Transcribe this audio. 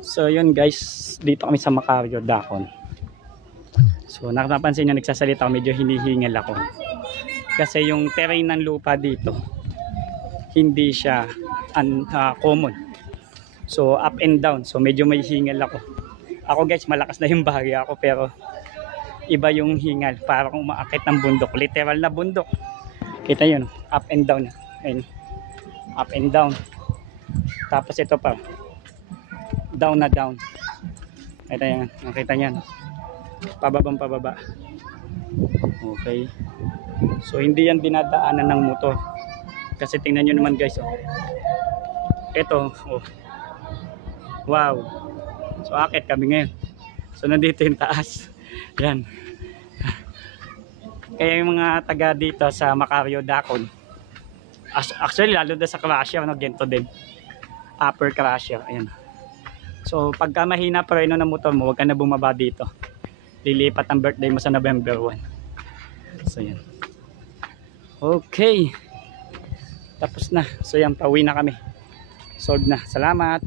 So yun guys, dito kami sa Macario, Dacon. So napapansin nyo, nagsasalita ako, medyo hinihingal ako. Kasi yung terrain ng lupa dito, hindi siya common. So up and down, so medyo may hingal ako. Ako guys, malakas na yung bahagi ako, pero iba yung hingal, parang umaakit ng bundok, literal na bundok. Kita yun, up and down. Ayun, up and down. Tapos ito pa, down na down. Ito yan, nakita nyan, pababang pababa. Okay, so hindi yan dinadaanan ng motor, kasi tingnan nyo naman guys, oh. Ito, oh. Wow. So akit kami ngayon. So nandito yung taas. Yan. Kaya yung mga taga dito sa Macario, Dacon, actually lalo na sa Crusher, no, gento din, upper Crusher. Ayan. So pagka mahina pa rin ng motor mo, huwag ka na bumaba dito. Lilipat ang birthday mo sa November 1. So yan. Okay, tapos na. So yan, pauwi na kami. Sold na. Salamat.